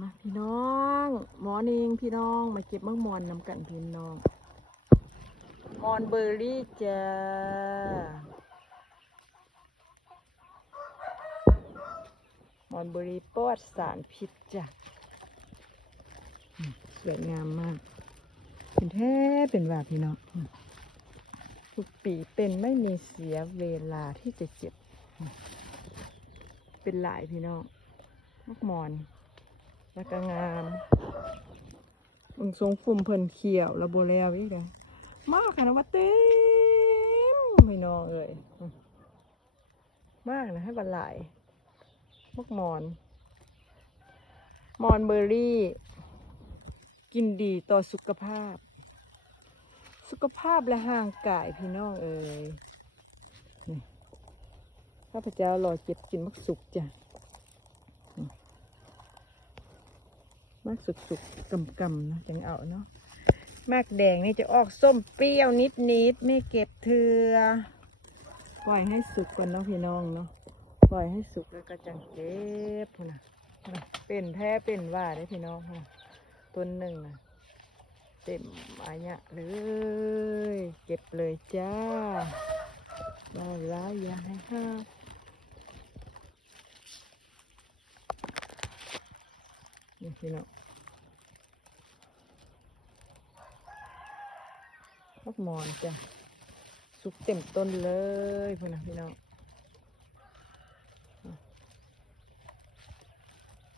มาพี่น้องหมอนิงพี่น้องมาเก็บมะม่อนนำกันพี่น้องมอนเบอร์รี่จ้ามอนเบอร์รี่ปลอดสารพิษจ้ะสวยงามมากเป็นแท้เป็นว่าพี่น้องทุกปีเป็นไม่มีเสียเวลาที่จะเก็บเป็นหลายพี่น้องมะม่อนแล้วก็งามมึงทรงฝุ่มเพิ่นเขียวแล้วโบแล้วอีกเลยมากค่ะนะว่าเต็มพี่น้องเอ้ยมากนะให้บรรลัยมะม่อนมอนเบอร์รี่กินดีต่อสุขภาพและห่างกายพี่น้องเอ้ยนี่ข้าพเจ้ารอเก็บกินมักสุกจ้ะมักสุกกำนะจังเอาเนาะมากแดงนี่จะออกส้มเปรี้ยวนิดไม่เก็บเถื่อปล่อยให้สุกก่อนเนาะพี่น้องเนาะปล่อยให้สุกแล้วก็จังเก็บนะเป็นแท้เป็นว่าได้พี่น้องต้นหนึ่งนะเต็มอันเนี้ยเลยเก็บเลยจ้าได้ร้ายอย่าให้ห้านี่พี่น้องมะม่อนจ้ะสุกเต็มต้นเลยพี่น้อง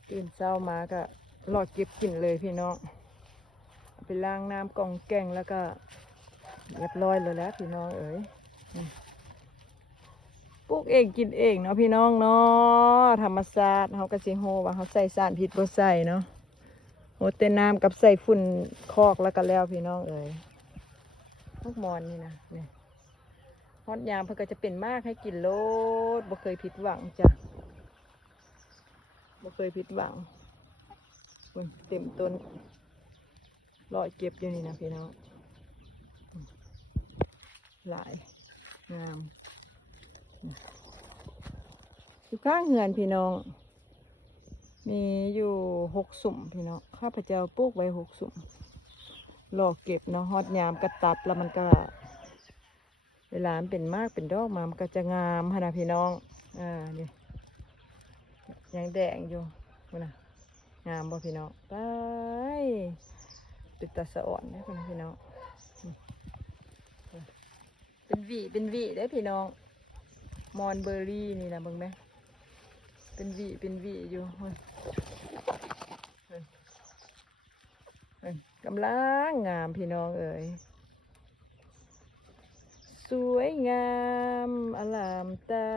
ตื่นเช้ามาก็รอเก็บกินเลยพี่น้องไปล้างน้ำกองแกงแล้วก็เรียบร้อยเลยแล้วพี่น้องเอ๋ยปลูกเองกินเองเนาะพี่น้องเนาะธรรมชาติเขาก็สิโฮว่าเขาใส่สารพิษบ่ใส่เนาะโฮแต่น้ำกับใส่ฝุ่นคอกแล้วก็แล้วพี่น้องเอ๋ยพวกมอนนี่นะเนี่ยฮอดยามเพื่อก็จะเป็นมากให้กินโลดบ่เคยผิดหวังจ้ะบ่เคยผิดหวังเต็มต้นรอเก็บอยู่นี่นะพี่น้องหลายงามอยู่ข้างเหือนพี่น้องมีอยู่6 สุ่มพี่น้องข้าพเจ้าปลูกไว้6 สุ่มรอเก็บเนาะฮอดยามกระตัดแล้วมันก็เวลามันเป็นมากเป็นดอกมามันก็จะงามฮะนะพี่น้องนี่ยังแดงอยู่นะงามบ่พี่น้องไปติดตาสะอ่อนนะพี่น้องเป็นวีได้พี่น้องมอนเบอร์รี่นี่นะเบิ่งไหมเป็นวีอยู่กำลังงามพี่น้องเอ๋ยสวยงามอลามตา